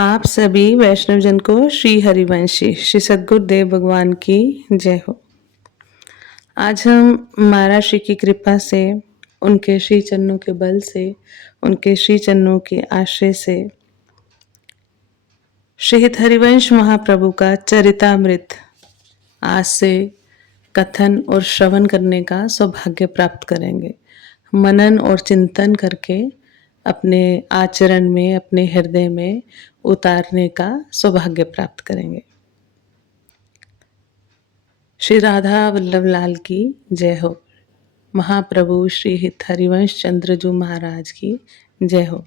आप सभी वैष्णवजन को श्री हरिवंशी श्री सद्गुरुदेव भगवान की जय हो। आज हम महाराज श्री की कृपा से, उनके श्री चरणों के बल से, उनके श्री चरणों के आश्रय से श्री हरिवंश महाप्रभु का चरितामृत आज से कथन और श्रवण करने का सौभाग्य प्राप्त करेंगे। मनन और चिंतन करके अपने आचरण में, अपने हृदय में उतारने का सौभाग्य प्राप्त करेंगे। श्री राधा वल्लभ लाल की जय हो। महाप्रभु श्री हरिवंश चंद्रजू महाराज की जय हो।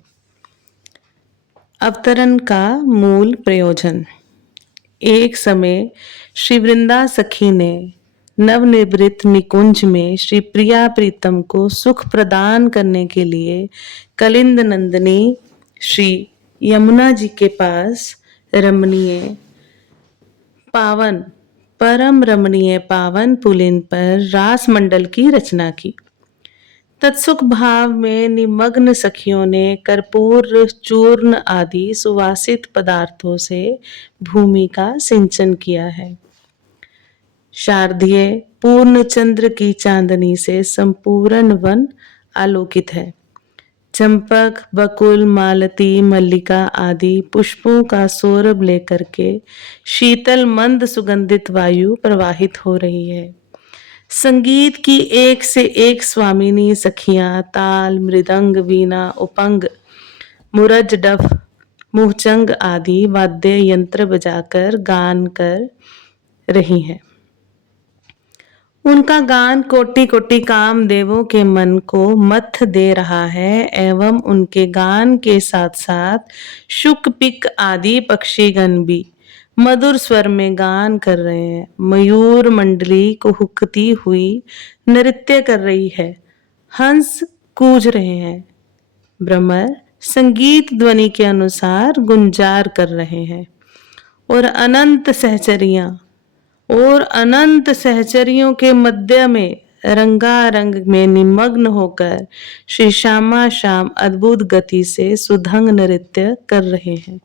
अवतरण का मूल प्रयोजन। एक समय श्री वृंदा सखी ने नवनिवृत्त निकुंज में श्री प्रिया प्रीतम को सुख प्रदान करने के लिए कलिंद नंदिनी श्री यमुना जी के पास परम रमणीय पावन पुलिन पर रास मंडल की रचना की। तत्सुख भाव में निमग्न सखियों ने कर्पूर चूर्ण आदि सुवासित पदार्थों से भूमि का सिंचन किया है। शारदीय पूर्ण चंद्र की चांदनी से संपूर्ण वन आलोकित है। चंपक, बकुल, मालती, मल्लिका आदि पुष्पों का सौरभ लेकर के शीतल मंद सुगंधित वायु प्रवाहित हो रही है। संगीत की एक से एक स्वामिनी सखियां ताल, मृदंग, वीणा, उपंग, मुरज, डफ, मुहचंग आदि वाद्य यंत्र बजाकर गान कर रही हैं। उनका गान कोटि कोटि कामदेवों के मन को मत्थ दे रहा है एवं उनके गान के साथ साथ शुक, पिक आदि पक्षीगण भी मधुर स्वर में गान कर रहे हैं। मयूर मंडली को हुकती हुई नृत्य कर रही है। हंस कूज रहे हैं। भ्रमर संगीत ध्वनि के अनुसार गुंजार कर रहे हैं और अनंत सहचरियों के मध्य में रंगारंग में निमग्न होकर श्री श्यामा श्याम अद्भुत गति से सुधंग नृत्य कर रहे हैं।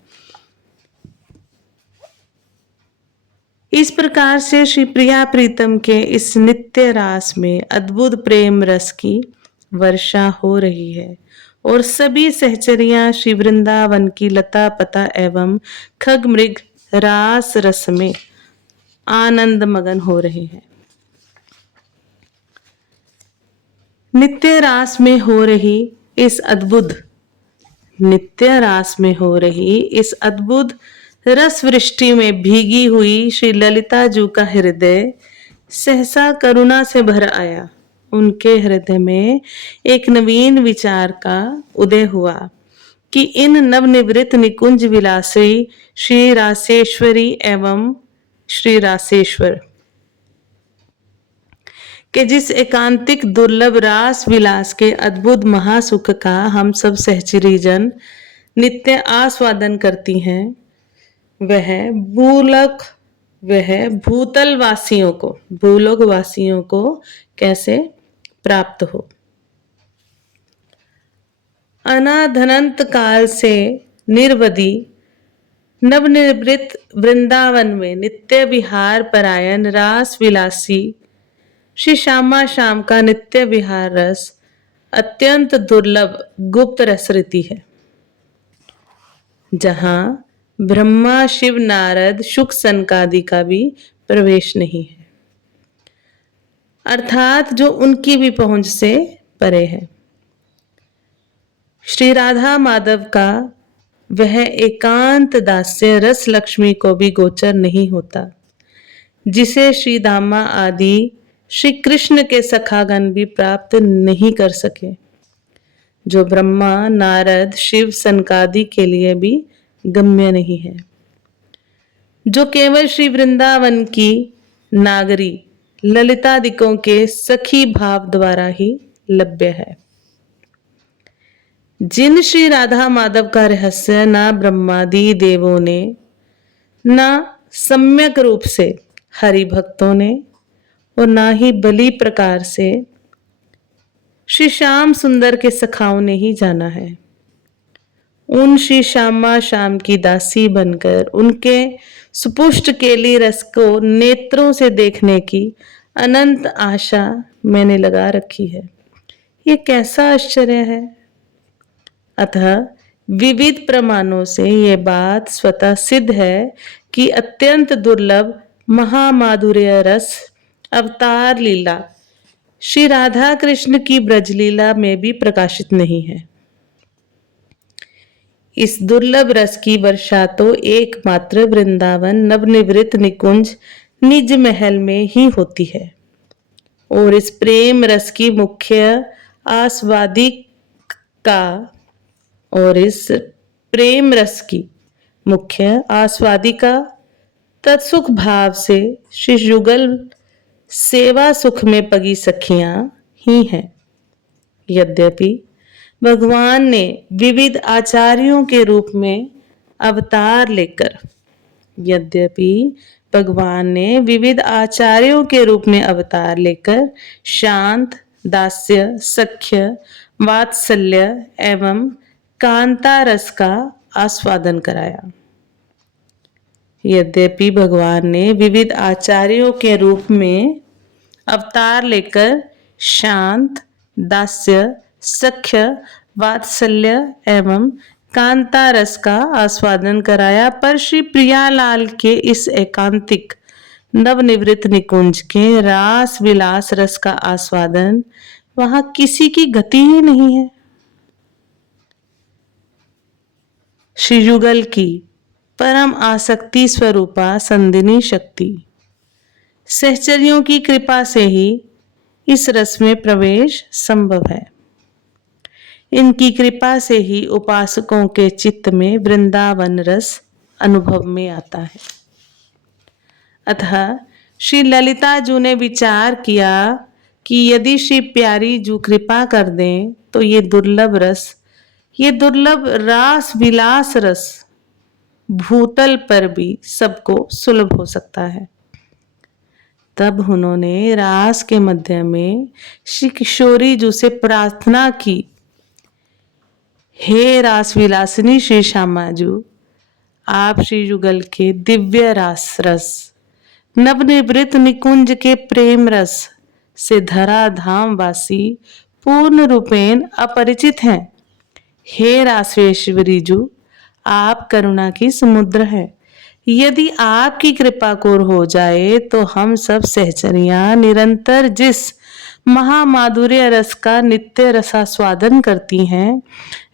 इस प्रकार से श्री प्रिया प्रीतम के इस नित्य रास में अद्भुत प्रेम रस की वर्षा हो रही है और सभी सहचरियां श्री वृंदावन की लता पता एवं खग मृग रास रस में आनंद मगन हो रहे हैं। नित्य रास में हो रही इस अद्भुत रस वृष्टि में भीगी हुई श्री ललिता जू का हृदय सहसा करुणा से भर आया। उनके हृदय में एक नवीन विचार का उदय हुआ कि इन नवनिवृत्त निकुंज विलासी श्री रासेश्वरी एवं श्री रासेश्वर के जिस एकांतिक दुर्लभ रास विलास के अद्भुत महासुख का हम सब सहचरी जन नित्य आस्वादन करती हैं, वह भूलोक वासियों को कैसे प्राप्त हो। अनादनंत काल से निर्वधि नवनिवृत्त वृंदावन में नित्य विहार परायण रास विलासी श्री श्यामा श्याम का नित्य विहार रस अत्यंत दुर्लभ गुप्त रसरीति है, जहां ब्रह्मा, शिव, नारद, शुक, सनकादि का भी प्रवेश नहीं है, अर्थात जो उनकी भी पहुंच से परे है। श्री राधा माधव का वह एकांत दास्य रस लक्ष्मी को भी गोचर नहीं होता, जिसे श्री दामा आदि श्री कृष्ण के सखागण भी प्राप्त नहीं कर सके, जो ब्रह्मा, नारद, शिव, सनकादि के लिए भी गम्य नहीं है, जो केवल श्री वृंदावन की नागरी ललितादिकों के सखी भाव द्वारा ही लभ्य है। जिन श्री राधा माधव का रहस्य ना ब्रह्मादि देवों ने, ना सम्यक रूप से हरि भक्तों ने और ना ही बली प्रकार से श्री श्याम सुंदर के सखाओं ने ही जाना है, उन श्री श्यामा श्याम की दासी बनकर उनके सुपुष्ट केली रस को नेत्रों से देखने की अनंत आशा मैंने लगा रखी है। ये कैसा आश्चर्य है। अतः विविध प्रमाणों से ये बात स्वतः सिद्ध है कि अत्यंत दुर्लभ महामाधुर्य रस अवतार लीला श्री राधा कृष्ण की ब्रजलीला में भी प्रकाशित नहीं है। इस दुर्लभ रस की वर्षा तो एकमात्र वृंदावन नवनिवृत्त निकुंज निज महल में ही होती है और इस प्रेम रस की मुख्य आस्वादिका तत्सुख भाव से श्री युगल सेवा सुख में पगी सखियां ही हैं। यद्यपि भगवान ने विविध आचार्यों के रूप में अवतार लेकर शांत, दास्य, सख्य, वात्सल्य एवं कांता रस का आस्वादन कराया। यद्यपि भगवान ने विविध आचार्यों के रूप में अवतार लेकर शांत, दास्य, सख्य, वात्सल्य एवं कांता रस का आस्वादन कराया, पर श्री प्रियालाल के इस एकांतिक नवनिवृत्त निकुंज के रास विलास रस का आस्वादन वहां किसी की गति ही नहीं है। श्री युगल की परम आसक्ति स्वरूपा संदिनी शक्ति सहचर्यों की कृपा से ही इस रस में प्रवेश संभव है। इनकी कृपा से ही उपासकों के चित्त में वृंदावन रस अनुभव में आता है। अतः श्री ललिता जू ने विचार किया कि यदि श्री प्यारी जू कृपा कर दें तो ये दुर्लभ रास विलास रस भूतल पर भी सबको सुलभ हो सकता है। तब उन्होंने रास के मध्य में श्री किशोरी जू से प्रार्थना की, हे रास विलासिनी श्री श्यामा जू, आप श्री युगल के दिव्य रास रस नवनिवृत्त निकुंज के प्रेम रस से धरा धाम वासी पूर्ण रूपेण अपरिचित हैं। हे रासेश्वरी जू, आप करुणा की समुद्र है। यदि आपकी कृपा कोर हो जाए तो हम सब सहचरियां निरंतर जिस महामाधुर्य रस का नित्य रसास्वादन करती हैं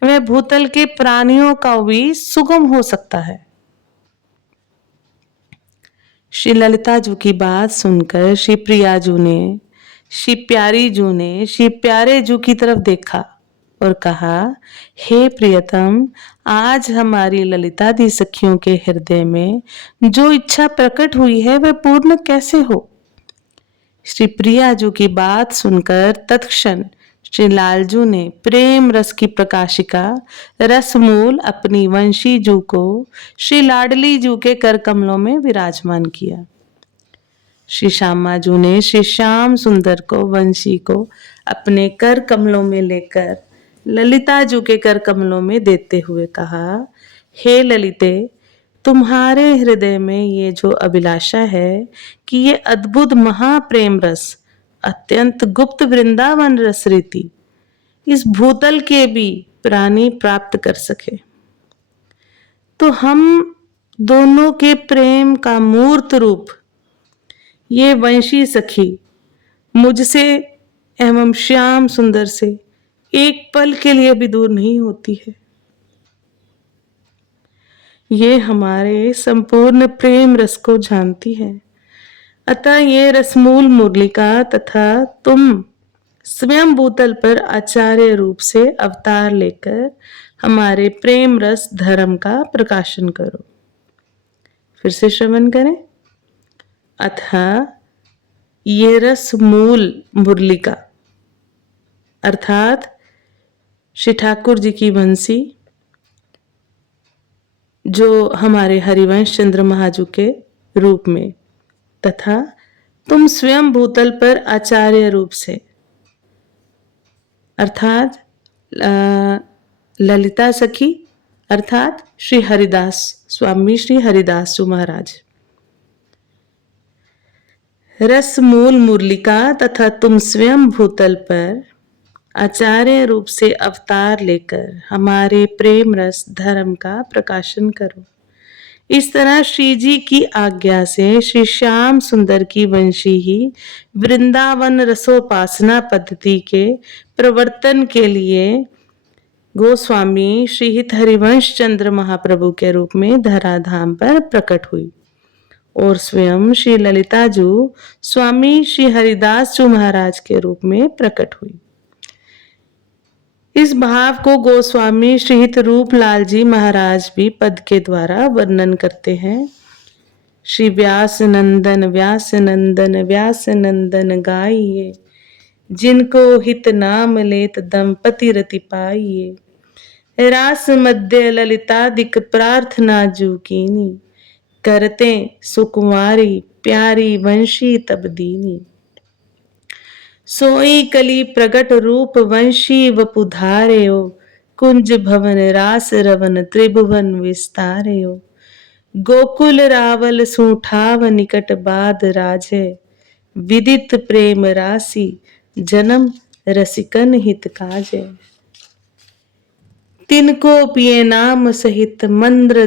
वह भूतल के प्राणियों का भी सुगम हो सकता है। श्री ललिता जू की बात सुनकर श्री प्रिया जू ने, श्री प्यारी जू ने श्री प्यारे जू की तरफ देखा और कहा, हे प्रियतम, आज हमारी ललितादि सखियों के हृदय में जो इच्छा प्रकट हुई है वह पूर्ण कैसे हो। श्री प्रिया जू की बात सुनकर तत्क्षण श्री लालजू ने प्रेम रस की प्रकाशिका रसमूल अपनी वंशी जू को श्री लाडली जू के कर कमलों में विराजमान किया। श्री श्यामा जू ने श्री श्याम सुंदर को वंशी को अपने कर कमलों में लेकर ललिता जू के कर कमलों में देते हुए कहा, हे ललिते, तुम्हारे हृदय में ये जो अभिलाषा है कि ये अद्भुत महाप्रेम रस अत्यंत गुप्त वृंदावन रस रीति इस भूतल के भी प्राणी प्राप्त कर सके, तो हम दोनों के प्रेम का मूर्त रूप ये वंशी सखी मुझसे एवं श्याम सुंदर से एक पल के लिए भी दूर नहीं होती है। ये हमारे संपूर्ण प्रेम रस को जानती है। अतः ये रसमूल मुरलिका तथा तुम स्वयं भूतल पर आचार्य रूप से अवतार लेकर हमारे प्रेम रस धर्म का प्रकाशन करो। फिर से श्रवण करें। अतः ये रसमूल मुरलिका अर्थात श्री ठाकुर जी की वंशी जो हमारे हरिवंश चंद्र महाजू के रूप में, तथा तुम स्वयं भूतल पर आचार्य रूप से अर्थात ललिता सखी अर्थात श्री हरिदास, स्वामी श्री हरिदास जी महाराज। रस मूल मुरलिका तथा तुम स्वयं भूतल पर आचार्य रूप से अवतार लेकर हमारे प्रेम रस धर्म का प्रकाशन करो। इस तरह श्री जी की आज्ञा से श्री श्याम सुंदर की वंशी ही वृंदावन रसोपासना पद्धति के प्रवर्तन के लिए गोस्वामी श्री हित हरिवंश चंद्र महाप्रभु के रूप में धराधाम पर प्रकट हुई और स्वयं श्री ललिता जू स्वामी श्री हरिदास जू महाराज के रूप में प्रकट हुई। इस भाव को गोस्वामी श्री हित रूपलाल जी महाराज भी पद के द्वारा वर्णन करते हैं। श्री व्यास नंदन व्यास नंदन व्यास नंदन गाइए, जिनको हित नाम लेत दंपति रति पाइए। रास मध्य ललितादिक प्रार्थना जू कीनी, करते सुकुमारी प्यारी वंशी तब दीनी। सोई कली प्रगट रूप वंशी वपुधारेयो, कुंज भवन रास रवन त्रिभुवन विस्तारेयो। गोकुल रावल सूठाव निकट बाद राजे, विदित प्रेम राशि जन्म रसिकन हित काजे। तिनको पिए नाम सहित मंत्र,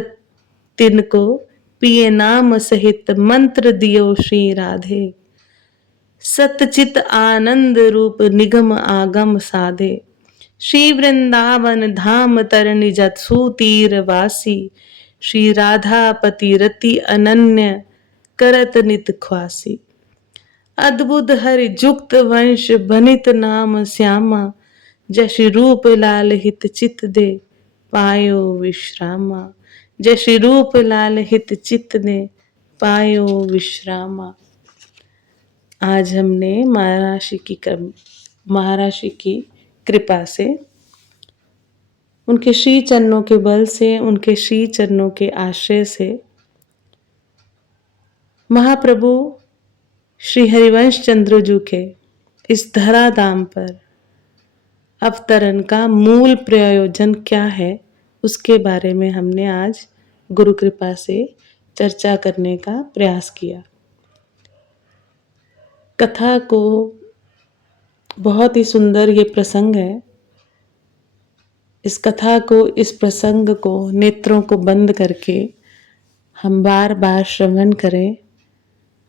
तिनको पिए नाम सहित मंत्र दियो श्री राधे। सतचित आनंद रूप निगम आगम साधे। श्री वृंदावन धाम तरनि जत्सु तीर वासी। श्री राधापति रति अनन्य करत नित ख्वासी। अद्भुत हरि जुक्त वंश बनित नाम श्यामा। जश रूप लाल हित चित दे पायो विश्रामा। जश रूप लाल हित चित दे पायो विश्रामा। आज हमने महाराज की कृपा से, उनके श्री चरणों के बल से, उनके श्री चरणों के आश्रय से महाप्रभु श्री हरिवंश चंद्र जी के इस धराधाम पर अवतरण का मूल प्रयोजन क्या है, उसके बारे में हमने आज गुरु कृपा से चर्चा करने का प्रयास किया। कथा को बहुत ही सुंदर ये प्रसंग है। इस कथा को, इस प्रसंग को नेत्रों को बंद करके हम बार बार श्रवण करें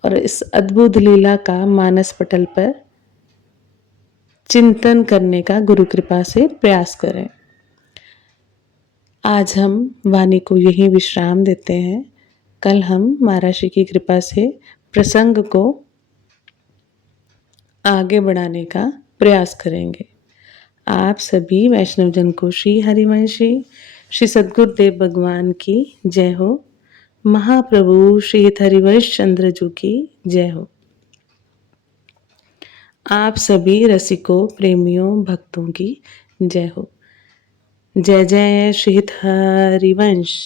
और इस अद्भुत लीला का मानस पटल पर चिंतन करने का गुरु कृपा से प्रयास करें। आज हम वाणी को यही विश्राम देते हैं। कल हम महाराज की कृपा से प्रसंग को आगे बढ़ाने का प्रयास करेंगे। आप सभी वैष्णव जन को श्री हरिवंशी श्री सद्गुरुदेव भगवान की जय हो। महाप्रभु श्री हरिवंश चंद्र जी की जय हो। आप सभी रसिकों, प्रेमियों, भक्तों की जय हो। जय जय श्री हरिवंश।